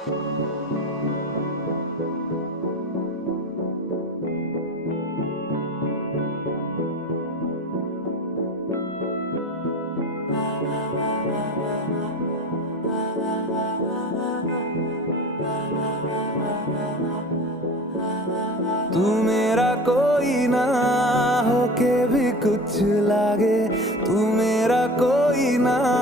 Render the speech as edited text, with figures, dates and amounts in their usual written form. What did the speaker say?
तू मेरा कोई ना होके भी कुछ लागे, तू मेरा कोई ना